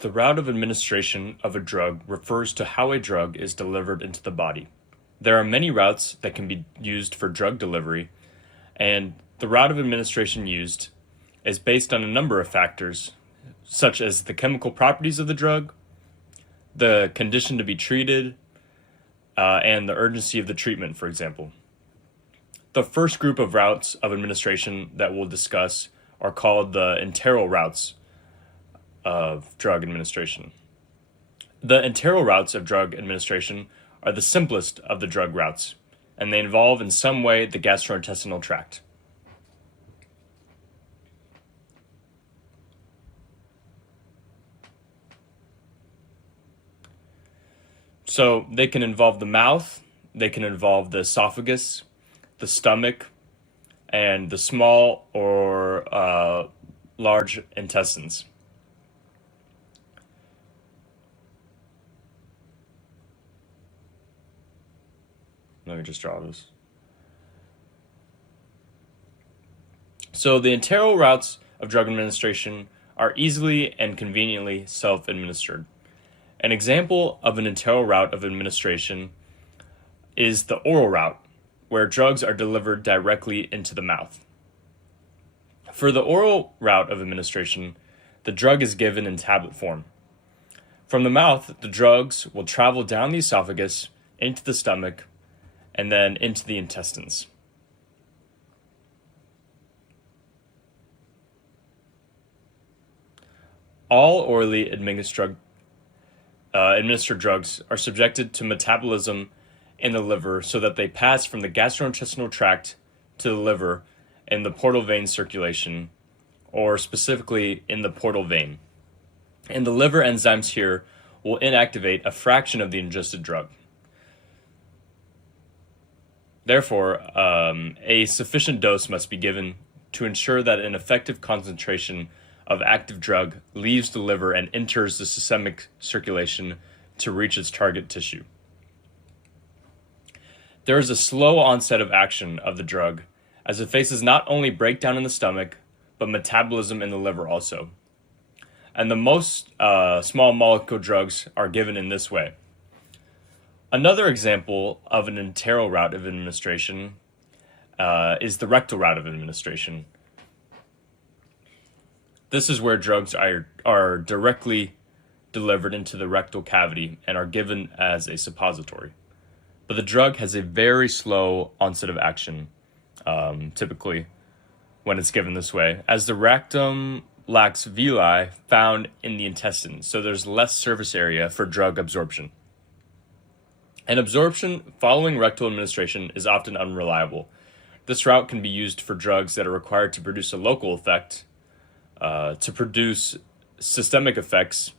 The route of administration of a drug refers to how a drug is delivered into the body. There are many routes that can be used for drug delivery, and the route of administration used is based on a number of factors, such as the chemical properties of the drug, the condition to be treated, and the urgency of the treatment, for example. The first group of routes of administration that we'll discuss are called the enteral routes of drug administration. The enteral routes of drug administration are the simplest of the drug routes, and they involve in some way the gastrointestinal tract. So they can involve the mouth, they can involve the esophagus, the stomach, and the small or large intestines. Let me just draw this. So the enteral routes of drug administration are easily and conveniently self-administered. An example of an enteral route of administration is the oral route, where drugs are delivered directly into the mouth. For the oral route of administration, the drug is given in tablet form. From the mouth, the drugs will travel down the esophagus, into the stomach, and then into the intestines. All orally administered drugs are subjected to metabolism in the liver so that they pass from the gastrointestinal tract to the liver in the portal vein circulation, or specifically in the portal vein. And the liver enzymes here will inactivate a fraction of the ingested drug. Therefore, a sufficient dose must be given to ensure that an effective concentration of active drug leaves the liver and enters the systemic circulation to reach its target tissue. There is a slow onset of action of the drug, as it faces not only breakdown in the stomach, but metabolism in the liver also. And the most small molecule drugs are given in this way. Another example of an enteral route of administration is the rectal route of administration. This is where drugs are directly delivered into the rectal cavity and are given as a suppository. But the drug has a very slow onset of action, typically, when it's given this way, as the rectum lacks villi found in the intestine, so there's less surface area for drug absorption. And absorption following rectal administration is often unreliable. This route can be used for drugs that are required to produce a local effect, to produce systemic effects,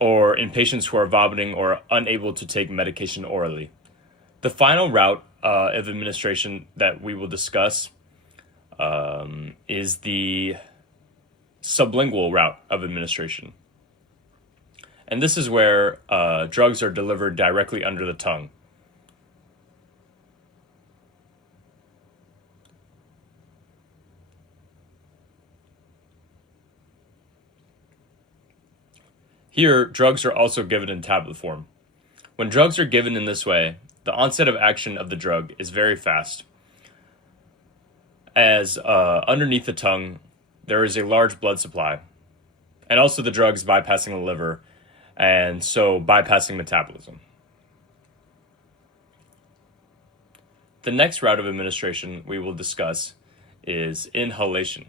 or in patients who are vomiting or unable to take medication orally. The final route of administration that we will discuss is the sublingual route of administration. And this is where drugs are delivered directly under the tongue. Here, drugs are also given in tablet form. When drugs are given in this way, the onset of action of the drug is very fast, as underneath the tongue there is a large blood supply, and also the drugs bypassing the liver, and so bypassing metabolism. The next route of administration we will discuss is inhalation.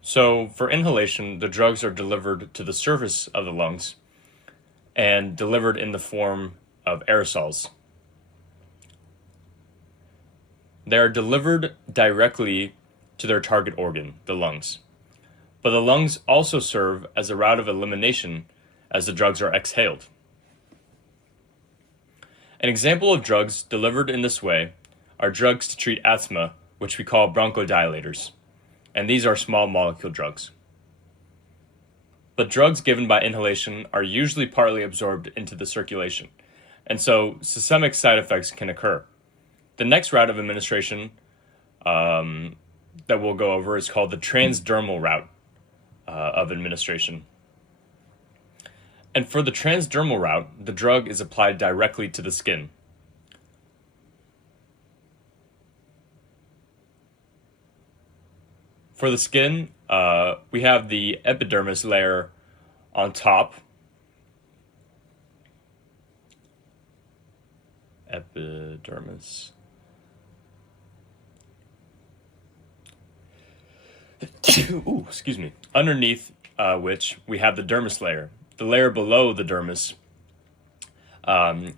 So for inhalation, the drugs are delivered to the surface of the lungs and delivered in the form of aerosols. They are delivered directly to their target organ, the lungs. But the lungs also serve as a route of elimination as the drugs are exhaled. An example of drugs delivered in this way are drugs to treat asthma, which we call bronchodilators. And these are small molecule drugs. but drugs given by inhalation are usually partly absorbed into the circulation, and so systemic side effects can occur. The next route of administration that we'll go over is called the transdermal route of administration. And for the transdermal route, the drug is applied directly to the skin. For the skin, we have the epidermis layer on top. Epidermis. Ooh, excuse me. Underneath which we have the dermis layer. The layer below the dermis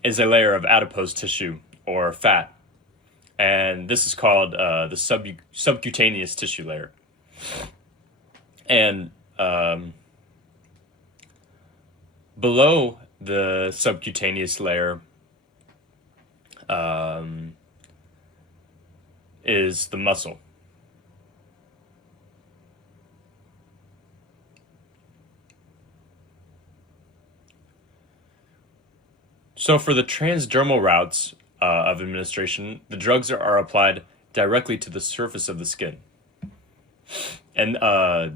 is a layer of adipose tissue or fat, and this is called the subcutaneous tissue layer. And below the subcutaneous layer is the muscle. So for the transdermal routes of administration, the drugs are applied directly to the surface of the skin. And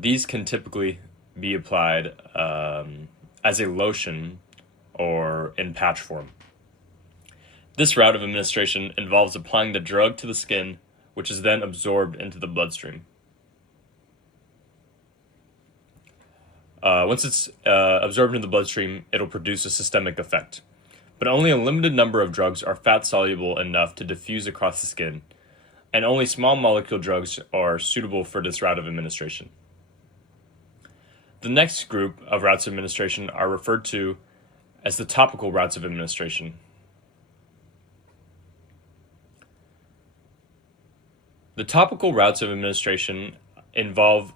these can typically be applied as a lotion or in patch form. This route of administration involves applying the drug to the skin, which is then absorbed into the bloodstream. Once it's absorbed into the bloodstream, it'll produce a systemic effect. But only a limited number of drugs are fat-soluble enough to diffuse across the skin, and only small molecule drugs are suitable for this route of administration. The next group of routes of administration are referred to as the topical routes of administration. The topical routes of administration involve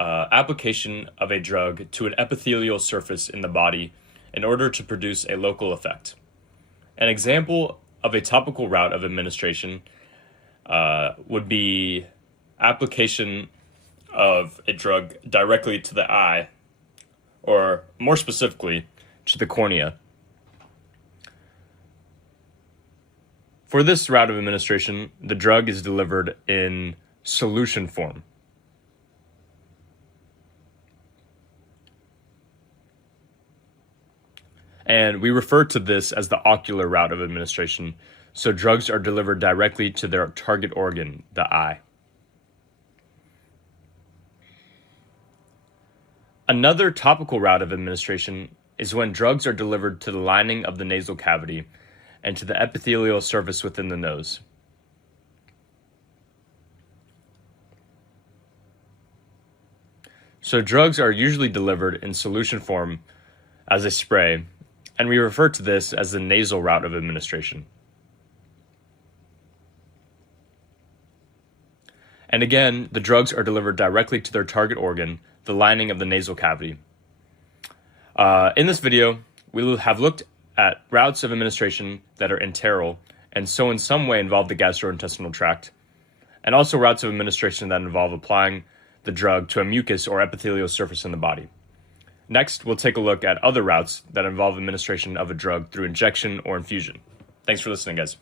application of a drug to an epithelial surface in the body in order to produce a local effect. An example of a topical route of administration would be application of a drug directly to the eye, or more specifically, to the cornea. For this route of administration, the drug is delivered in solution form. And we refer to this as the ocular route of administration, so drugs are delivered directly to their target organ, the eye. Another topical route of administration is when drugs are delivered to the lining of the nasal cavity and to the epithelial surface within the nose. So drugs are usually delivered in solution form as a spray, and we refer to this as the nasal route of administration. And again, the drugs are delivered directly to their target organ, the lining of the nasal cavity. In this video, we will have looked at routes of administration that are enteral, and so in some way involve the gastrointestinal tract, and also routes of administration that involve applying the drug to a mucus or epithelial surface in the body. Next, we'll take a look at other routes that involve administration of a drug through injection or infusion. Thanks for listening, guys.